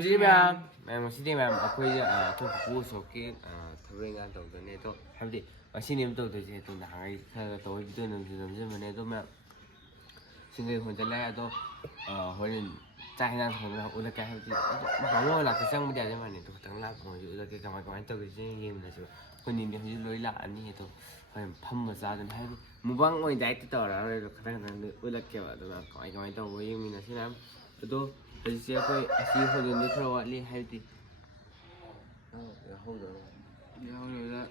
ꯍꯧꯖꯤꯛ ꯃꯌꯥꯝ ꯉꯁꯤꯗꯤ ꯃꯌꯥꯝ ꯑꯩꯈꯣꯏ ꯄꯨꯄꯨ ꯁꯣꯞꯀꯤ ꯊꯕꯛ ꯏꯪꯈꯥꯡ ꯇꯧꯗꯣꯏꯅꯦ ꯑꯗꯣ ꯍꯥꯏꯕꯗꯤ ꯉꯁꯤꯅꯦ ꯇꯧꯗꯣꯏꯁꯦ ꯑꯗꯣ ꯅꯍꯥꯟꯒꯩ ꯈꯔ ꯇꯧꯋꯦ ꯚꯤꯗꯤꯑꯣ ꯅꯝꯁꯤꯟꯕꯅꯦ ꯑꯗꯣ ꯃꯌꯥꯝ ꯁꯤꯡꯒꯩ ꯍꯣꯟꯖꯜꯂꯦ ꯑꯗꯣ ꯍꯣꯔꯦꯟ ꯆꯥꯛ ꯏꯟꯖꯥꯡ ꯊꯣꯡꯕꯗ ꯎꯠꯂꯛꯀꯦ ꯍꯥꯏꯕꯗꯤ ꯕꯥꯃꯣꯟ ꯂꯥꯛꯇ ꯆꯪꯕꯗꯤ ꯌꯥꯗꯦ ꯃꯥꯅꯤ ꯑꯗꯣ ꯈꯤꯇꯪ ꯂꯥꯛꯄ ꯎꯠꯂꯛꯀꯦ ꯀꯃꯥꯏꯅ ꯇꯧꯒꯦꯁꯦ ꯌꯦꯡꯃꯤꯟꯅꯁꯦꯕ ꯑꯩꯈꯣꯏꯅꯤꯗꯤ ꯍꯧꯖꯤꯛ ꯂꯣꯏ ꯂꯥꯛꯑꯅꯤ ꯑꯗꯣ ꯍꯣꯔꯦꯟ ꯐꯝꯃ ꯆꯥꯗꯣꯏꯅꯤ ꯍꯥꯏꯕꯗꯤ ꯃꯨꯛꯕꯥꯡ ꯑꯣꯏꯅ ꯗꯥꯏꯔꯦꯛꯇꯤ ꯇꯧꯔꯔꯣꯏ ꯑꯗꯣ ꯈꯤꯇꯪ ꯎꯠꯂꯛꯀꯦꯕ ꯑꯗꯨꯅ ꯀꯃꯥꯏꯅ ꯇꯧꯕ ꯌꯦꯡꯃꯤꯟꯅꯁꯤ ꯃꯌꯥꯝ ꯑꯗꯣ ꯍꯧꯖꯤꯛꯁꯦ ꯑꯩꯈꯣꯏ ꯑꯁꯤ ꯍꯣꯜꯗꯤ ꯈꯔ ꯋꯥꯠꯂꯤ ꯍꯥꯏꯕꯗꯤ ꯌꯥꯍꯧꯗꯕꯗ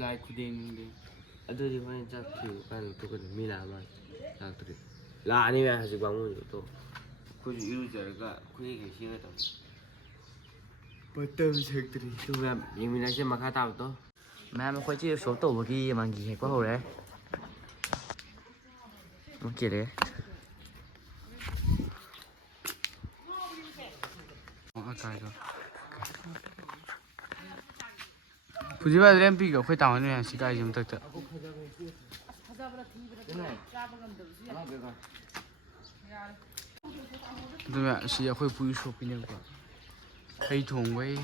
ꯂꯥꯏ ꯈꯨꯗꯦꯡꯗꯤ ꯑꯗꯨꯗꯤ ꯍꯣꯔꯦꯟ ꯆꯥꯛ ꯊꯤꯕ ꯀꯥꯟꯗ ꯇꯣꯛꯀꯅꯤ ꯃꯤ ꯂꯥꯛꯑ ꯃꯥꯜꯂꯦ ꯂꯥꯛꯇ꯭ꯔꯤ ꯂꯥꯛꯑꯅꯤ ꯃꯌꯥꯝ ꯍꯧꯖꯤꯛ ꯕꯥꯃꯣꯟꯁꯨ ꯑꯗꯣ ꯑꯩꯈꯣꯏꯁꯨ ꯏꯔꯨꯖꯔꯒ ꯈꯨꯠꯂꯩ ꯁꯦꯝꯒꯦ ꯇꯧꯅꯤ ꯕꯇꯔ ꯁꯦꯛꯇ꯭ꯔꯤ ꯑꯗꯨ ꯃꯌꯥꯝ ꯌꯦꯡꯃꯤꯟꯅꯁꯦ ꯃꯈꯥ ꯇꯥꯕꯗꯣ ꯃꯌꯥꯝ ꯑꯩꯈꯣꯏꯁꯦ ꯁꯣꯞ ꯇꯧꯕꯒꯤ ꯃꯪꯒꯤ ꯍꯦꯛꯄ ꯍꯧꯔꯦ ꯀꯦꯔꯦ ꯐꯨꯖꯤꯕ ꯔꯦꯝ ꯄꯤꯒ ꯑꯩꯈꯣꯏ ꯇꯥꯃꯅꯤ ꯁꯤ ꯀꯥꯏꯁꯦ ꯃꯊꯛꯇ ꯑꯗꯨꯒ ꯁꯤ ꯑꯩꯈꯣꯏ ꯄꯨꯒꯤ ꯁꯣꯞꯄꯤꯅꯦꯕꯀꯣ ꯍꯩ ꯊꯣꯡꯕꯩ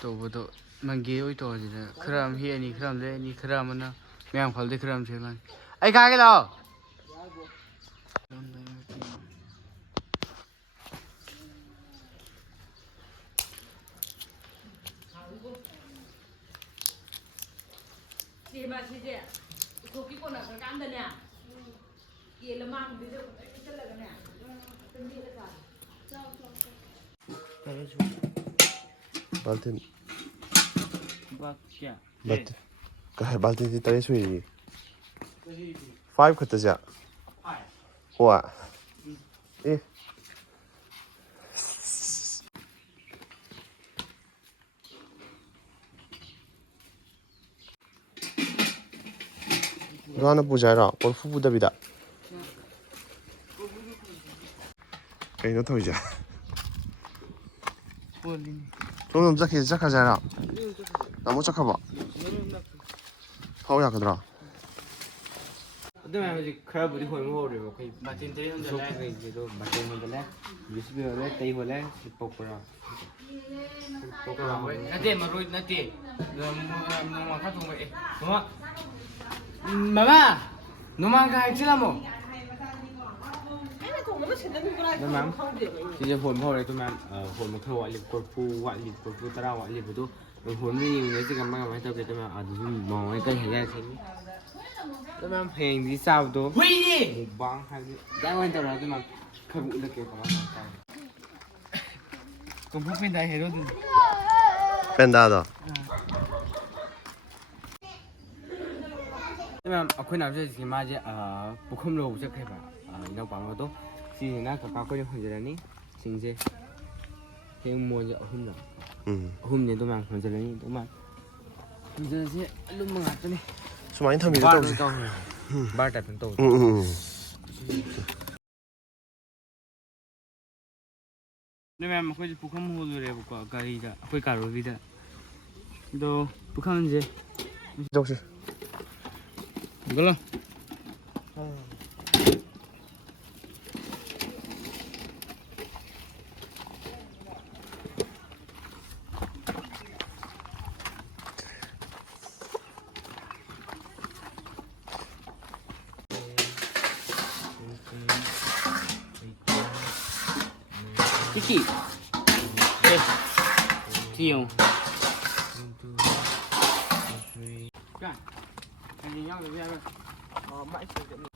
ꯇꯧꯕꯗꯣ ꯃꯪꯒꯦ ꯑꯣꯏ ꯇꯧꯔꯁꯤꯗ ꯈꯔ ꯑꯃ ꯍꯦꯛꯑꯅꯤ ꯈꯔ ꯑꯃ ꯂꯩꯔꯅꯤ ꯈꯔ ꯑꯃꯅ ꯃꯌꯥꯝ ꯈꯜꯗꯩ ꯈꯔ ꯑꯃ ꯁꯦꯝꯃꯅꯤ ꯑꯩ ꯀꯥꯒꯦ ꯂꯥꯛꯑꯣ ꯁꯤꯁꯦ ꯎꯁꯣꯞꯀꯤ ꯀꯣꯟꯅꯈ꯭ꯔꯀꯥꯟꯗꯅꯦ ꯀꯦꯜ ꯑꯃ ꯃꯥꯡꯕꯤꯗ ꯆꯠꯂꯒꯅꯦ Baltin. Baltin tare sui. 5 khata ja. Hoa. Eh. Gana pujara or fu da bida. Kay no thoja. 좀 zakhi zakhaja. 나무 zakha ba. Hau ya kadra. ꯑꯗꯨ ꯃꯌꯥꯝ ꯍꯧꯖꯤꯛ ꯈꯔꯕꯨꯗꯤ ꯍꯣꯟꯕ ꯍꯧꯔꯦꯕ ꯑꯩꯈꯣꯏ ꯃꯇꯤꯟ ꯇꯔꯦꯠ ꯍꯣꯟꯖꯜꯂꯦ ꯃꯇꯤꯟ ꯍꯣꯟꯖꯜꯂꯦ ꯕꯤꯁꯕꯤ ꯍꯣꯜꯂꯦ ꯇꯩ ꯍꯣꯜꯂꯦ ꯁꯤ ꯄꯣꯛꯄꯔ ꯅꯠꯇꯦ ꯃꯔꯣꯏ ꯅꯠꯇꯦ ꯅꯣꯡꯃ ꯈꯔ ꯊꯣꯡꯕ ꯃꯃꯥ ꯅꯣꯡꯃꯥꯡꯈꯥ ꯍꯦꯛꯆꯤꯜꯂꯝꯃꯣ ꯃꯌꯥꯝ ꯁꯤꯁꯦ ꯍꯣꯟꯕ ꯍꯧꯔꯦ ꯑꯗꯨ ꯃꯌꯥꯝ ꯍꯣꯟꯕ ꯈꯔ ꯋꯥꯠꯂꯤ ꯀꯣꯔꯐꯨ ꯋꯥꯠꯂꯤ ꯀꯣꯔꯐꯨ 10 ꯋꯥꯠꯂꯤꯕꯗꯣ ꯍꯣꯟꯕ ꯌꯦꯡꯃꯤꯟꯅꯁꯤ ꯀꯃꯥꯏꯅ ꯇꯧꯒꯦ ꯑꯗꯨ ꯃꯌꯥꯝ ꯑꯗꯨꯁꯨ ꯃꯉꯣꯟꯗ ꯀꯩ ꯍꯦꯟꯖꯥꯡ ꯑꯗꯨ ꯃꯌꯥꯝ ꯍꯌꯦꯡꯗꯤ ꯆꯥꯕꯗꯣ ꯃꯨꯛꯕꯥꯡ ꯍꯥꯏꯕꯗꯤ ꯗꯥꯏ ꯑꯣꯏꯅ ꯇꯧꯔꯒ ꯑꯗꯨ ꯃꯌꯥꯝ ꯈꯔ ꯎꯠꯂꯛꯀꯦ ꯀꯃꯥꯏꯅ ꯇꯧꯔꯦ ꯀꯣꯝꯐꯨ ꯄꯦꯟꯗꯥ ꯍꯦꯔꯣꯗꯨ ꯄꯦꯟꯗꯥꯗꯣ ꯃꯌꯥꯝ ꯑꯩꯈꯣꯏꯅ ꯍꯧꯖꯤꯛ ꯃꯥꯁꯦ ꯄꯨꯈꯝ ꯂꯧꯕ ꯆꯠꯈ꯭ꯔꯦꯕ ꯏꯅꯥꯎꯄꯥꯗꯣ ꯁꯤꯁꯤꯅ ꯀꯀꯥ ꯑꯩꯈꯣꯏꯅ ꯍꯣꯟꯖꯔꯅꯤ ꯁꯤꯡꯁꯦ ꯍꯌꯦꯡ ꯃꯣꯟꯁꯦ ꯑꯍꯨꯝꯅꯤ ꯑꯗꯨ ꯃꯌꯥꯝ ꯍꯣꯟꯖꯔꯅꯤ ꯑꯗꯨ ꯃꯌꯥꯝ ꯍꯣꯟꯖꯔꯁꯦ ꯑꯂꯨꯝꯕ ꯉꯥꯛꯇꯅꯤ ꯁꯨꯃꯥꯏꯅ ꯊꯝꯕꯤꯗ ꯇꯧꯁꯦ ꯕꯥꯔ ꯇꯥꯏꯞꯇ ꯇꯧꯕ ꯃꯌꯥꯝ ꯑꯩꯈꯣꯏꯁꯦ ꯄꯨꯈꯝ ꯍꯣꯜꯂꯨꯔꯦꯕꯀꯣ ꯒꯥꯔꯤꯗ ꯑꯩꯈꯣꯏ ꯀꯥꯔꯣꯕꯤꯗ ꯑꯗꯣ ꯄꯨꯈꯝꯁꯦ ꯇꯧꯁꯦ ꯒꯂꯣ Kiki. Tio. Kan. Anh nhau được ra rồi. Mãi sử dụng.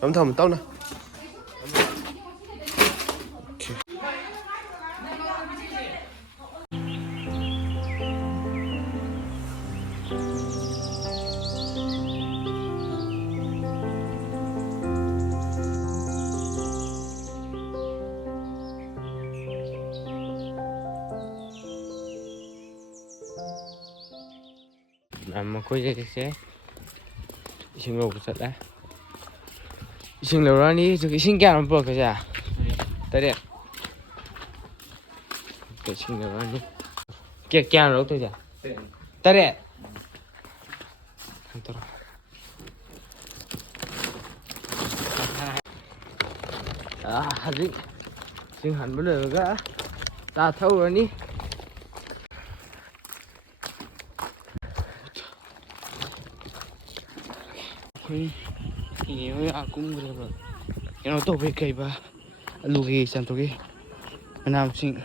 Thầm thầm tao nè. Mꯈꯣꯏꯁꯦ ꯏꯁꯤꯡ ꯂꯧꯕ ꯆꯠꯂꯦ ꯏꯁꯤꯡ ꯂꯧꯔꯛꯑꯅꯤ ꯏꯁꯤꯡ ꯀꯌꯥꯅꯣ ꯄꯨꯔꯛꯇꯣꯏꯁꯦ Tare. Cái gì nữa anh đi. Kia rồi tôi giờ. Tare. Không tao. Hadi. Chừng hẳn bây giờ cả. Ta thâu rồi đi. Ini aku berapa? Yang tahu berkai ba, lugi santu ki. Manam sing,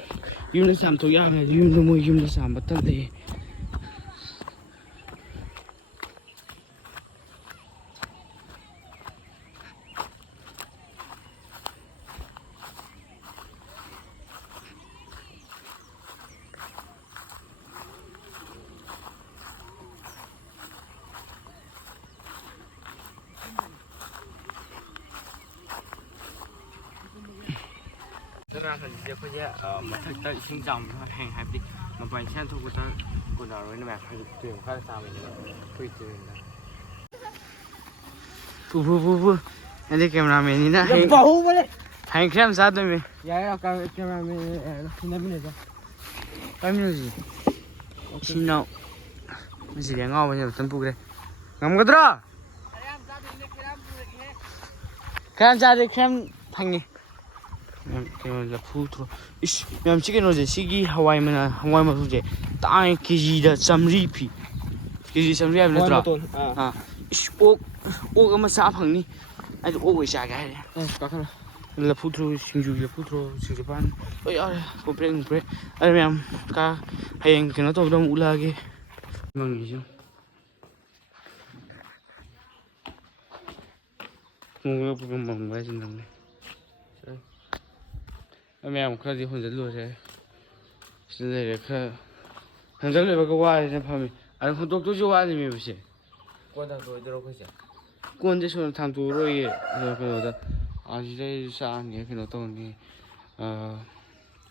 yun santu ya, yun mo yun sam batal de. Ra thành sẽ có giá mà thực tế sinh dòng hàng hai đi mà bạn xem thu của nó rồi mà phải tuyển phát sao mình quy tuyển vu anh đi cameraman đi nè hàng xem sao đây mình Ya cameraman nó bên này ra. bao nhiêu gì xin nào mình chỉ để ngao bao nhiêu tấn phụ đây ngắm cái đó xem ra đi xem thành gì cái là phụ thôi, mình chỉ cái nói gì, chỉ Hawaii mà Hawaii mà thôi chứ, tại cái gì đó samri phi, cái gì samri em nói rồi, ô cái mà sao phẳng đi, anh ô cái sao cái này, là phụ thôi, sinh dục ban, ôi ơi, không biết, anh em cả hay anh cái nó tôi đâu ula cái, mong gì chứ, mong cái gì này. Em khá gì hơn rất luôn thế, xin lỗi khá, hàng rất là bao quát nên phải mi, anh không tốt cho quát thì mi phải gì, Con thằng tôi đâu có gì. con chỉ số thằng tôi rồi cái đó, anh chỉ sao nhỉ cái nó to nhỉ,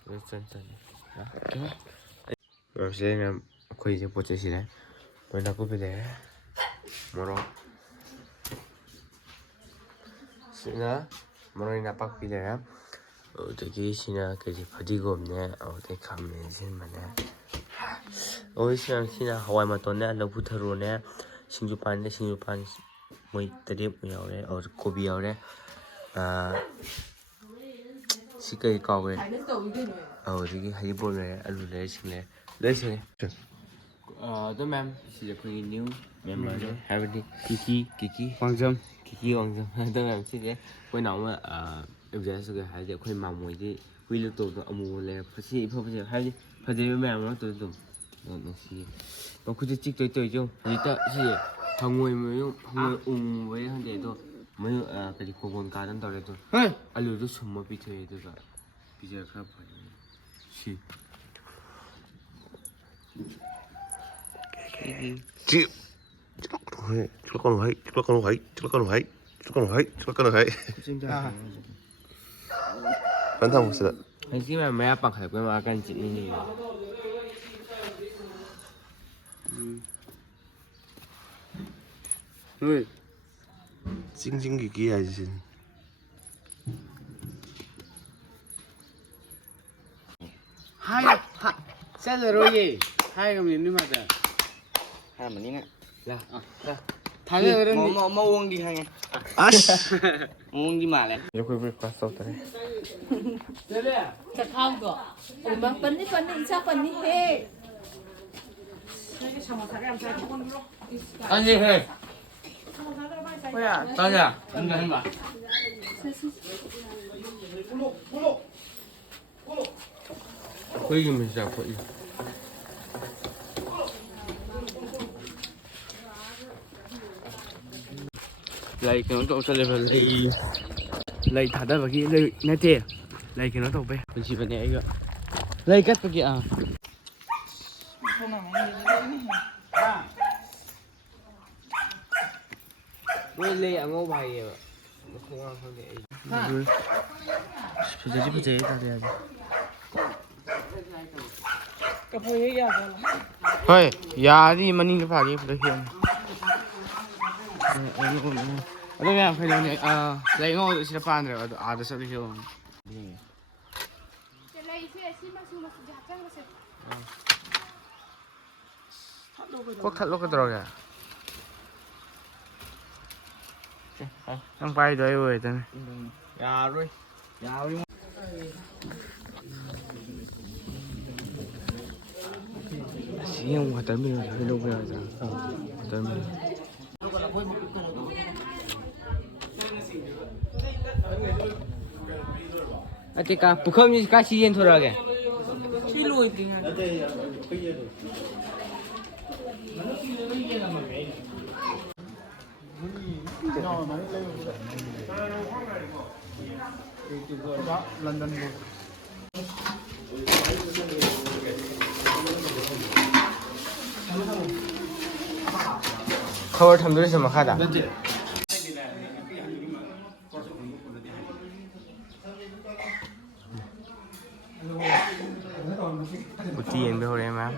Rồi chân. cái gì, Rồi sẽ làm quay cho bộ chơi gì đấy. Rồi nó cũng phải để moro. Xin nữa, moro này bắt bị đấy. Cái xin cái gì phải đi gồm nè, cái comment xin mà nè. Xin Hawaii mà tuần nè, lâu phút rồi nè, sinh nhật pan, mới tới điểm nhiều đấy, Kobe nhiều đấy, xin cái câu đấy, thì cái hay bol này, anh lấy xin này, lấy xin này. Tôi mem, xin được cái new member đấy, have đi, Kiki, Hoàng Dâm, tôi mem xin đấy, quay nóng mà em giờ sẽ cái hay giờ quay màu mồi đi, quay lưu tổ tụi ông mua lên, phải xin hay đi mem nó tụi nó xin, nó cứ chỉ tới chung, thì ta gì, hàng ngồi mới với hàng để thôi, mới cái gì con cá đang tao đấy thôi, anh lưu số một bị thuê được cả, bây giờ khác phải, xin. Chị con hay Vẫn thông sự Anh chỉ mà mẹ bằng hải quân mà cần chị này. rồi, 찡찡기기 하지 hai, sao rồi gì, hai cái mình đi mà đấy, Hai mà nè. Là, thằng này rồi, mau uống đi hai. 아씨 Uống đi mà lại. Nếu quý vị quá sâu tới. Thật không cơ? Ủa mà phấn đi sao phấn đi thế? Anh gì thế? Tao nhỉ? Anh nghe mà. Quý gì mình sao quý? lại cái nó trộn sao lại lại thả ra vào cái lại này thế, lại cái nó trộn về, mình chỉ vấn đề ấy cơ, lại cắt vào kia à. Quay lê ở ngô bài vậy. Không để. Phải chế ta đây. Thôi, ya đi mà nhìn cái phải đi phải hiện. Ở đây em phải lấy lấy ngô sẽ phản rồi, à đó sẽ đi hiểu. 꼭 탈록하더라고요. 형 빨리 넣어요 일단. 야, 로이. 야, 우리 시형 갖다 밀어 놓고 해야죠. 갖다 밀어. 아티까 북한이 같이 연 돌아게. 커버 탐도리 좀 하다. 부티 연 배우래 마.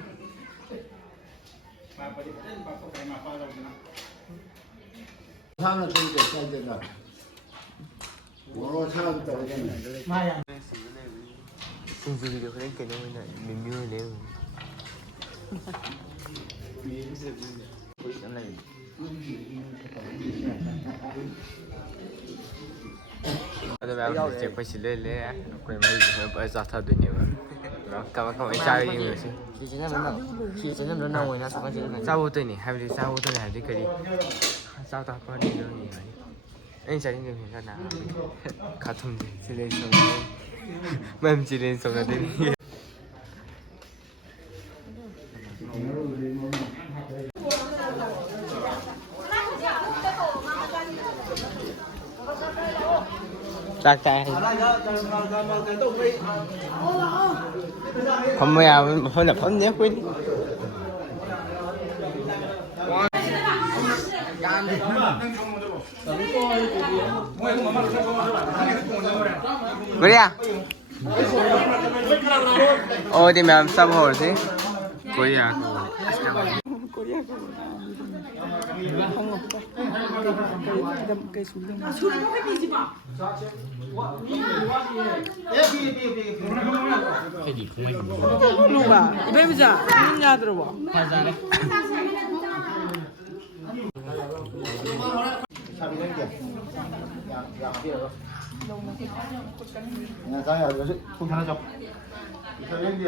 사는 소리가 있어야 된다. 뭐로 사는다 그러겠네. 승수기도 그런 게 너무 민묘해요. Ada memang cek pasti lele, aku yang mahu cakap pasal satu dunia. Kamu cari yang mana? Kita nak nak nak sekarang. Sahaja tu ni, habis sahaja tu ni habis kali. Sahaja apa ni ni. Ini cari ni macam mana? Katum ni, silent song. Mem silent song ada ni. Tạc tạc không mấy à hơn là phấn nhé quên cái à ôi thì mày sao hồi thế Korea 누가 배우자 누냐 들어봐. nhà trai ở dưới không thằng nào chọc tao lên đi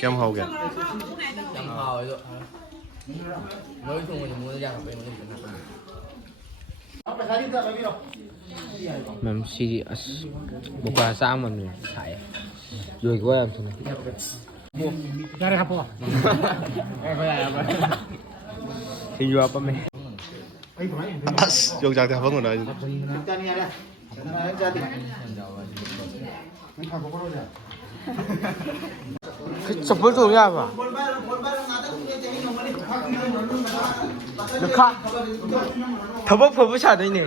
kem hầu kìa mới chung thì mua ra bên mình xí một quả sang mình thải rồi quá em thôi ra đây hấp không thì vừa apa mày 용장 대 한번 거나 cái chụp với tôi ra mà được không thở bốc phở bốc chả đấy nè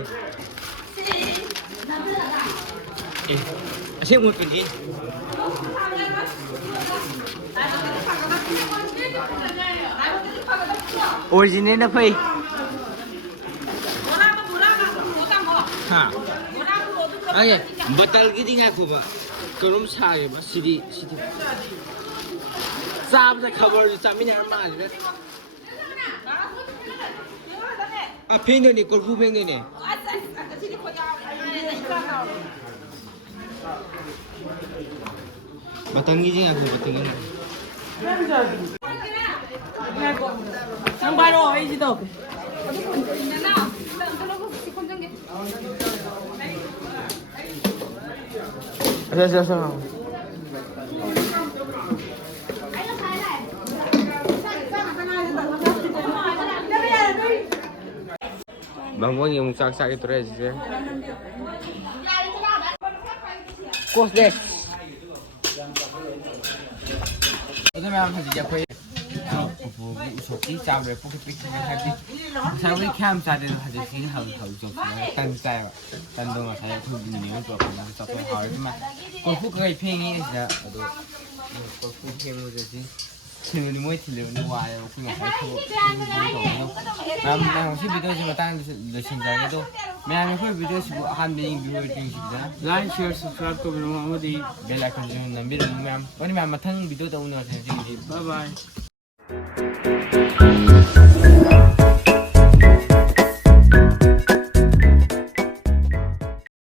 xem một phần đi original nó phi ha anh batal cái gì ngay khu vực 그럼 사게 봐 시디 싸움자 커버를 싸미냐 말이래 아 팽이네 골프 팽이네 마땅기지 않고 마땅기네 장바로 이지도. 알았어 Bang yung saksak itu res je. Kos deh. Itu memang masih jago ya. 뭐 우석이 짜브레 뿌기 삐기 하지 사람이 캠 짜대도 하지 지금 하고 우석이 딴 짜요 딴동아 사야 그분이 또 그냥 또 하지만 골프가 이 팽이 진짜 또 골프 게임으로지 지금 뭐 틀려는 와요 그냥 하고 남 혹시 비디오 좀 땅 넣으신다고도 매일 그 비디오 시고 한 명이 비디오 찍으시잖아 라인 쉐어 서브스크라이브 또비로 아무디 벨 아이콘 좀 남기는 매일 우리 매일 마탕 비디오 또 오늘 하세요 바이바이